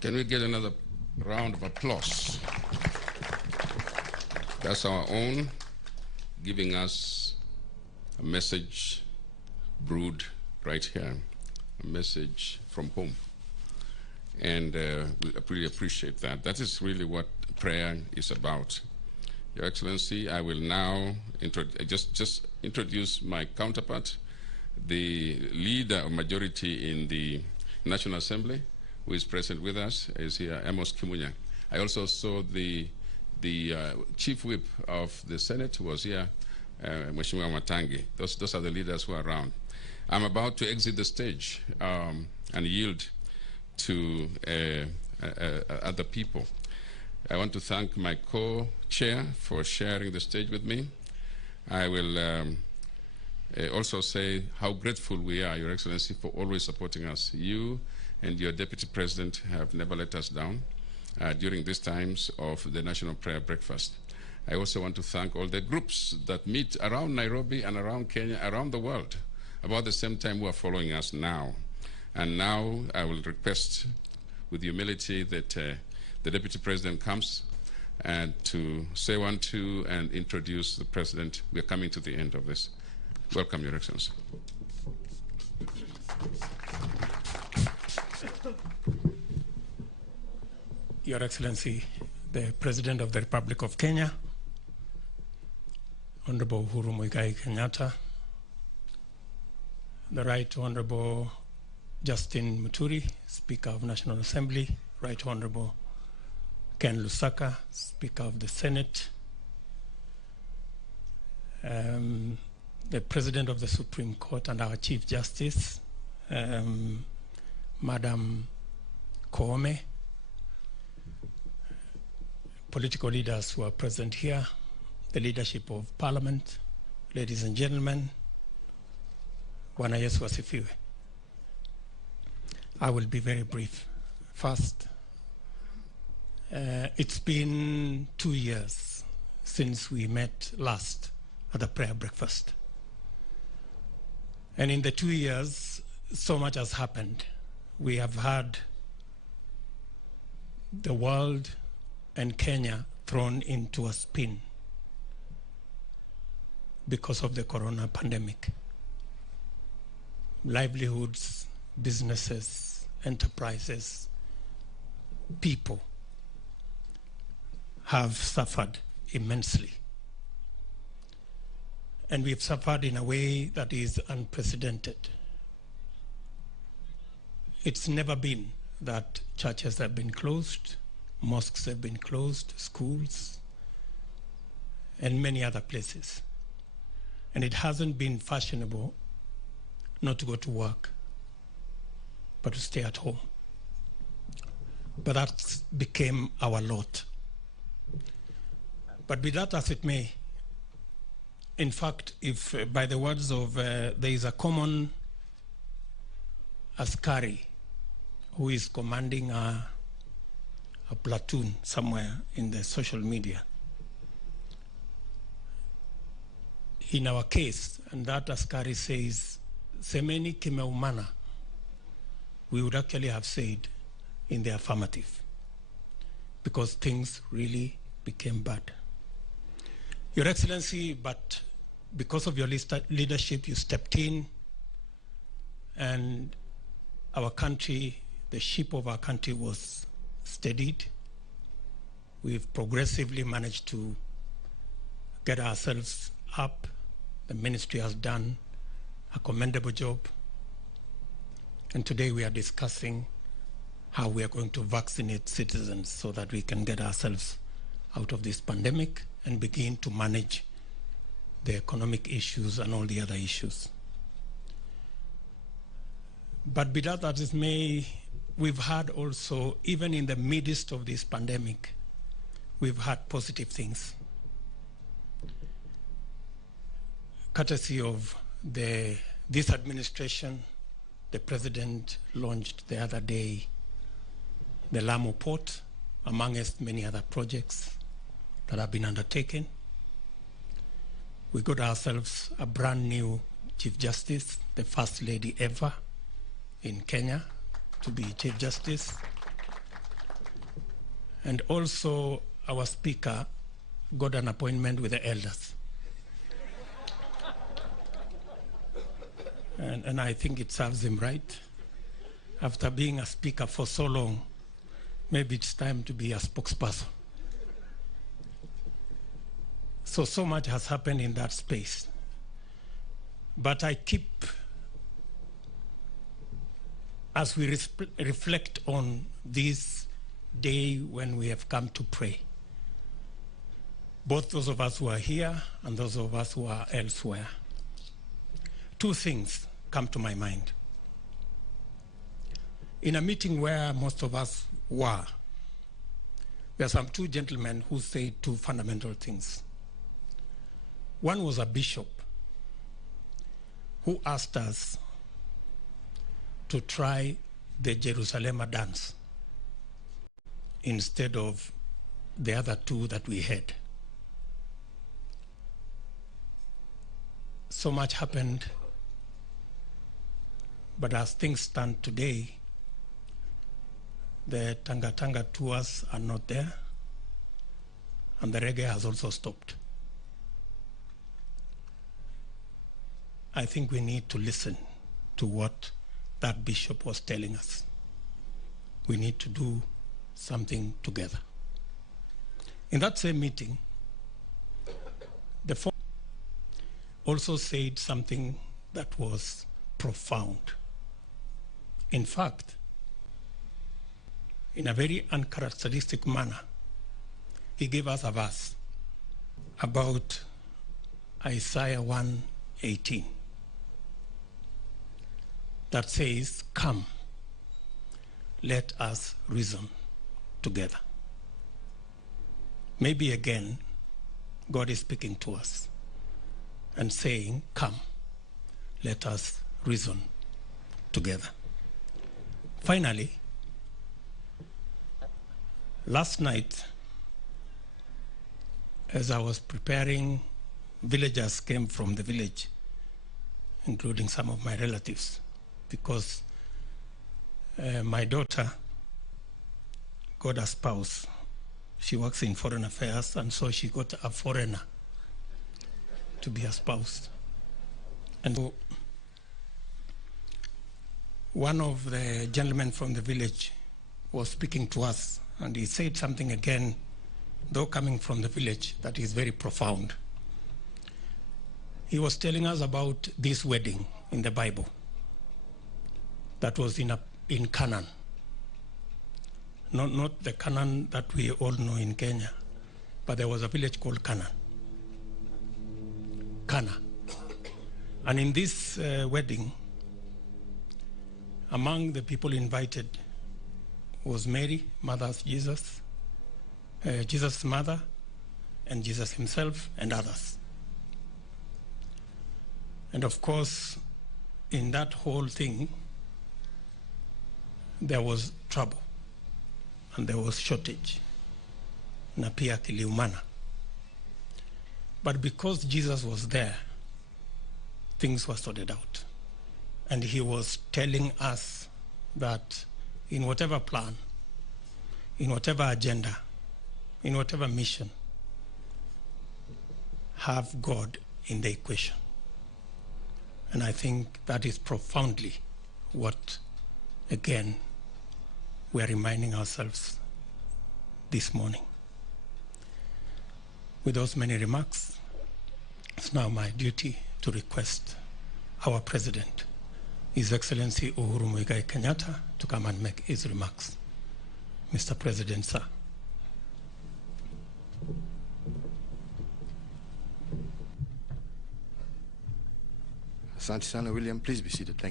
Can we get another round of applause? That's our own, giving us a message brewed right here, a message from home. And we really appreciate that. That is really what prayer is about. Your Excellency, I will now just introduce my counterpart, the leader of majority in the National Assembly, who is present with us, is here, Amos Kimeumana. I also saw the chief whip of the Senate, who was here, Mheshimiwa Matangi. Those are the leaders who are around. I'm about to exit the stage and yield to other people. I want to thank my co-chair for sharing the stage with me. I will also say how grateful we are, Your Excellency, for always supporting us. You and your Deputy President have never let us down during these times of the National Prayer Breakfast. I also want to thank all the groups that meet around Nairobi and around Kenya, around the world, about the same time who are following us now. And now I will request with humility that the Deputy President comes and to say 1, 2, and introduce the President. We are coming to the end of this. Welcome, Your Excellency. Your Excellency, the President of the Republic of Kenya, Honorable Uhuru Muigai Kenyatta, the Right Honorable Justin Muturi, Speaker of National Assembly, Right Honorable Ken Lusaka, Speaker of the Senate, the President of the Supreme Court and our Chief Justice, Madam Koome, political leaders who are present here, the leadership of Parliament, ladies and gentlemen, Bwana Yesu asifiwe. I will be very brief. First, it's been 2 years since we met last at the prayer breakfast. And in the 2 years, so much has happened. We have had the world and Kenya thrown into a spin because of the corona pandemic. Livelihoods, businesses, enterprises, people have suffered immensely. And we've suffered in a way that is unprecedented. It's never been that churches have been closed, mosques have been closed, schools, and many other places. And it hasn't been fashionable not to go to work, but to stay at home. But that became our lot. But be that as it may, in fact, if by the words of, there is a common askari who is commanding a platoon somewhere in the social media. In our case, and that askari says, Semeni Kimeumana, we would actually have said in the affirmative, because things really became bad. Your Excellency, but because of your leadership, you stepped in, and our country, the ship of our country was steadied. We've progressively managed to get ourselves up. The ministry has done a commendable job. And today we are discussing how we are going to vaccinate citizens so that we can get ourselves out of this pandemic and begin to manage the economic issues and all the other issues. But be that as it may, we've had also, even in the midst of this pandemic, we've had positive things. Courtesy of this administration, the President launched the other day the Lamu Port, amongst many other projects that have been undertaken. We got ourselves a brand new Chief Justice, the first lady ever in Kenya to be Chief Justice. And also our speaker got an appointment with the elders. And I think it serves him right. After being a speaker for so long, maybe it's time to be a spokesperson. So much has happened in that space. But I keep, as we reflect on this day when we have come to pray, both those of us who are here and those of us who are elsewhere, two things come to my mind. In a meeting where most of us were, there are some two gentlemen who said two fundamental things. One was a bishop who asked us to try the Jerusalem dance instead of the other two that we had. So much happened, but as things stand today, the Tanga Tanga tours are not there, and the reggae has also stopped. I think we need to listen to what that bishop was telling us. We need to do something together. In that same meeting, the four also said something that was profound. In fact, in a very uncharacteristic manner, he gave us a verse about Isaiah 1:18 that says, "Come, let us reason together." Maybe again, God is speaking to us and saying, "Come, let us reason together." Finally, last night, as I was preparing, villagers came from the village, including some of my relatives, because my daughter got a spouse. She works in foreign affairs, and so she got a foreigner to be a spouse. And so one of the gentlemen from the village was speaking to us, and he said something again, though coming from the village, that is very profound. He was telling us about this wedding in the Bible that was in Canaan. Not the Canaan that we all know in Kenya, but there was a village called Canaan. Cana. And in this wedding, among the people invited was Mary, mother of Jesus, Jesus' mother, and Jesus himself, and others. And of course, in that whole thing, there was trouble, and there was shortage. Na pia Kimeumana. But because Jesus was there, things were sorted out. And he was telling us that in whatever plan, in whatever agenda, in whatever mission, have God in the equation. And I think that is profoundly what, again, we are reminding ourselves this morning. With those many remarks, it's now my duty to request our President, His Excellency Uhuru Muigai Kenyatta, to come and make his remarks. Mr. President, sir. Asante sana, William. Please be seated. Thank you.